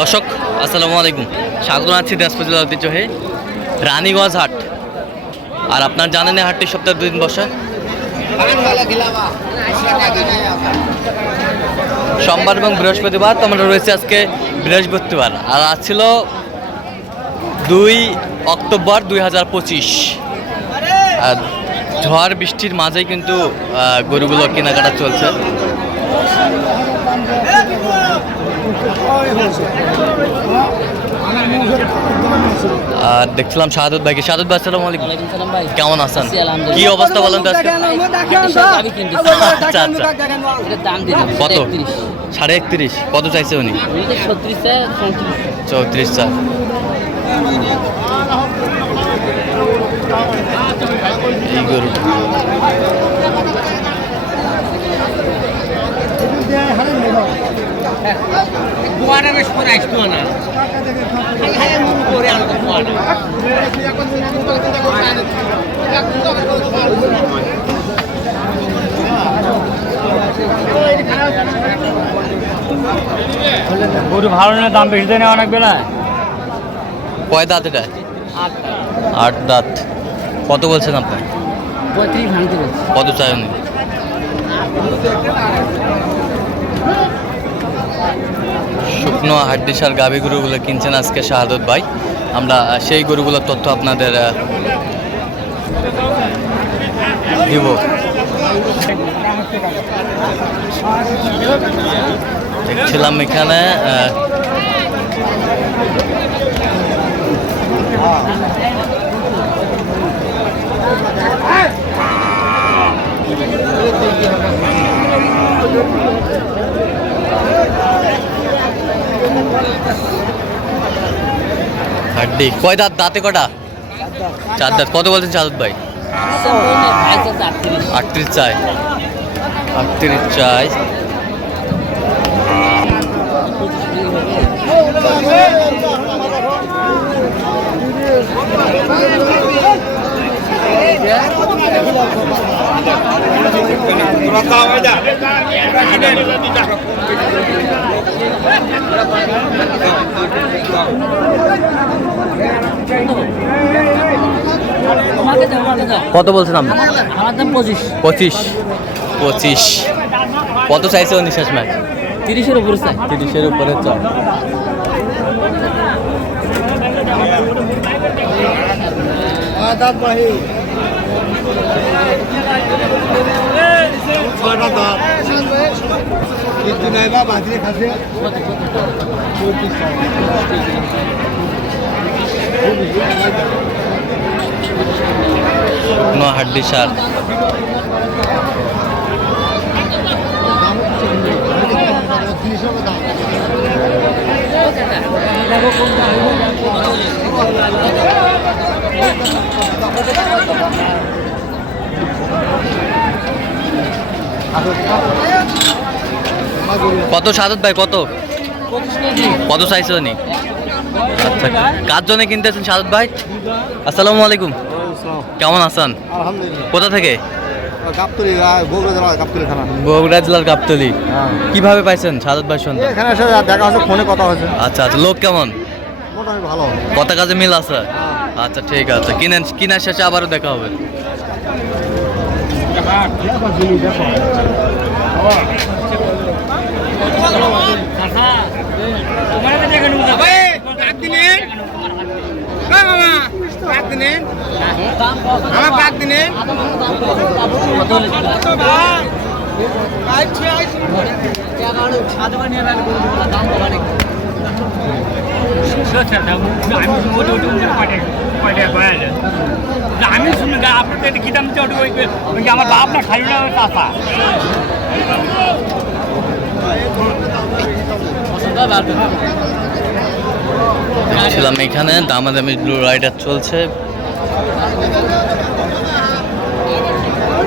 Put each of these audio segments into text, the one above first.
দর্শক, আসসালামু আলাইকুম। স্বাগত আছি দিনাজপুর জেলার ঐতিহ্যহে রানীগঞ্জ হাট। আর আপনার জানেন হাটটি সপ্তাহে দুদিন বসে। সোমবার এবং বৃহস্পতিবার তো আমরা রয়েছে আজকে বৃহস্পতিবার। আর আজ ছিল দুই অক্টোবর দুই হাজার পঁচিশ। আর ঝড় বৃষ্টির মাঝেই কিন্তু গরুগুলো কেনাকাটা চলছে। আর দেখছিলাম শাহাদুত ভাইকে। শাহাদুত ভাই আসসালামু আলাইকুম। কেমন আছেন? আছি, কি অবস্থা বলেন তো আজকে? আচ্ছা আচ্ছা। কত? সাড়ে একত্রিশ। কত চাইছে উনি? চৌত্রিশ চার। কুয়াটা বেশ করে আসতো না করে আনতো কুয়াটা গরু ভালো না দাম বেশি দেয় না অনেক বেলা কয় দাঁত এটা? আট দাঁত। কত বলছেন আপনার কত চাই উনি? শুকনো হাড্ডিসার গাভী গরুগুলো কিনছেন আজকে শাহাদত ভাই। আমরা সেই গরুগুলোর তথ্য আপনাদের দিব। দেখছিলাম এখানে হাড্ডি। কয় দাঁত? দাঁতে কটা? চার দাঁত। কত বলছেন শাহাদত ভাই? আটত্রিশ চাই। আটত্রিশ চাই। কত বলছেন আপনি? আমার দাম পঁচিশ। পঁচিশ। পঁচিশ কত চাইছে উনি শেষ ম্যাচ তিরিশের উপরে চাই। তিরিশের উপরে চল শুকনো হাড্ডি সার কত সাদত ভাই কত? কত চাইছে উনি? আচ্ছা কার জন্য কিনতেছেন সাদত ভাই? আসসালামু আলাইকুম। কেমন আছেন? কোথা থেকে? গাবতলি বগুড়া জেলা গাবতলি থানা। বগুড়া জেলার গাবতলি। কীভাবে পাইছেন সাদত ভাই সন্ধ্যা এখানে এসে দেখা হচ্ছে ফোনে কথা হয়েছে। আচ্ছা আচ্ছা লোক কেমন? মোটামুটি ভালো। কথা কাজে মিল আছে? আচ্ছা ঠিক আছে। কিনেন কিনার শেষে আবারও দেখা হবে। আমি শুনে আপনার তো কি দাম ওই আমার বাপ না খাই না চাষা দেখছিলাম এখানে, দামাদামি ব্লু রাইডার চলছে।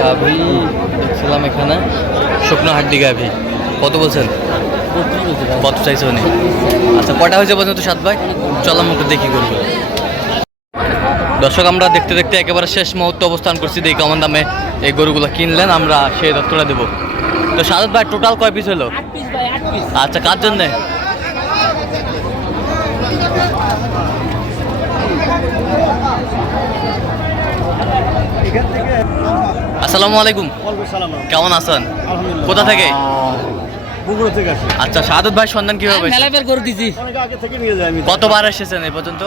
গাভি এখানে। শুকনো হাড্ডি গাভি কত বলছেন? কত চাইছে উনি? আচ্ছা কটা হয়েছে পর্যন্ত সাত ভাই চলো আমাকে দেখি করব দর্শক আমরা দেখতে দেখতে একেবারে শেষ মুহূর্তে অবস্থান করছি। দেখি কেমন দামে এই গরুগুলো কিনলেন আমরা সেই দত্তটা দেবো। তো সাদত ভাই টোটাল কয় পিস হলো? আট পিস ভাই আট পিস আচ্ছা কার জন্যে? আসসালামু আলাইকুম। কেমন আছেন? কোথা থেকে? পুকুর থেকে আসি। আচ্ছা সাদত ভাই সন্ধান কীভাবে হয়েছে? মেলা বের করে দিছি। অনেক আগে থেকে নিয়ে যাই আমি কতবার এসেছেন এই পর্যন্ত?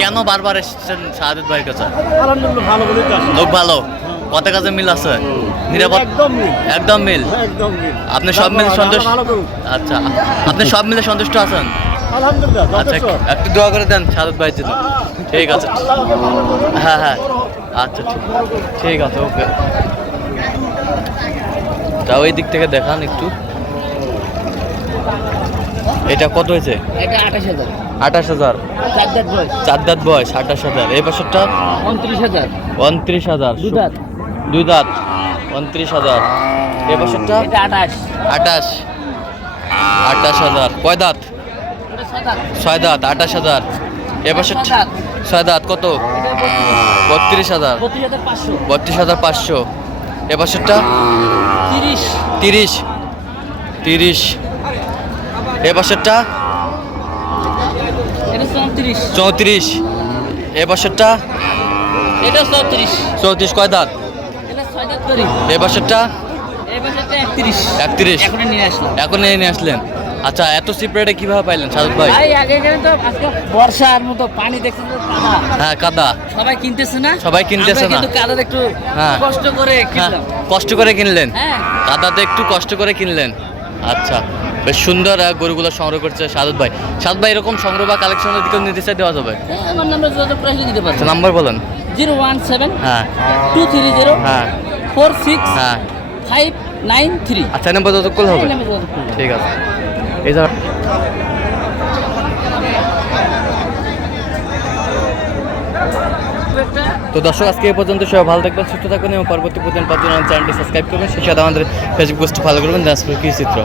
কেন বারবার এসেছেন সাদত ভাইয়ের কাছে? আলহামদুলিল্লাহ ভালো বলেই লোক ভালো? কত কাজে মিল আছে? নিরাপদ? একদম মিল। একদম মিল? আপনি সব মিলে সন্তুষ্ট আচ্ছা আপনি সব মিলে সন্তুষ্ট আছেন? আলহামদুলিল্লাহ আচ্ছা একটু দোয়া করে দেন সাদত ভাইয়ের জন্য। ঠিক আছে। হ্যাঁ হ্যাঁ। আচ্ছা ঠিক ঠিক আছে ওকে। তাও এই দিক থেকে দেখান একটু। এটা কত হয়েছে? আঠাশ হাজার। চার দাঁত বয়স। আঠাশ হাজার। এই বছরটা উনত্রিশ হাজার। উনত্রিশ হাজার। দুই দাঁত। উনত্রিশ হাজার। এই বছরটা আঠাশ। আঠাশ। আঠাশ হাজার। কয় দাঁত? ছয় দাঁত। আঠাশ হাজার। এ বছরটা ছয় দাঁত। কত? বত্রিশ। হাজার। বত্রিশ হাজার পাঁচশো। এ বছরটা? তিরিশ। তিরিশ। এবছরটা এ চৌত্রিশ। এবছরটা এ বছরটা? এটা চৌত্রিশ। চৌত্রিশ কয় দাঁত? এবছরটা এ বছরটা? একত্রিশ। এখন নিয়ে আসলেন। আচ্ছা এত চিপ কীভাবে পাইলেন সাদত ভাই? ভাই আগে তো আজকে বর্ষার মতো পানি দেখছেন তো কাদা। হ্যাঁ কাদা। সবাই কিনতেছে না? সবাই কিনতেছে না। কিন্তু একটু হ্যাঁ। কষ্ট করে হ্যাঁ কিনলাম। কষ্ট করে কিনলেন? হ্যাঁ। কাদাতে একটু কষ্ট করে কিনলেন? আচ্ছা বেশ সুন্দর গরুগুলো সংগ্রহ করছে সাদত ভাই। সাদত ভাই এরকম সংগ্রহ বা কালেকশনের দিকেও নির্দেশা দেওয়া যাবে? হ্যাঁ, আমার নাম্বার করে আসলে দিতে আচ্ছা নাম্বার বলেন। জিরো ওয়ান সেভেন হ্যাঁ। টু থ্রি জিরো হ্যাঁ। ফোর সিক্স হ্যাঁ। Five nine three. আচ্ছা নাম্বার যত করলে হবে। ঠিক আছে। যা তো দর্শক, আজকে এই পর্যন্ত সবাই ভালো থাকবেন, সুস্থ থাকবেন এবং পরবর্তী পর্যন্ত চ্যানেলটি সাবস্ক্রাইব করবেন। সেই সাথে আমাদের ফেসবুক পোস্ট ফলো করবেন দাসপুর কি চিত্র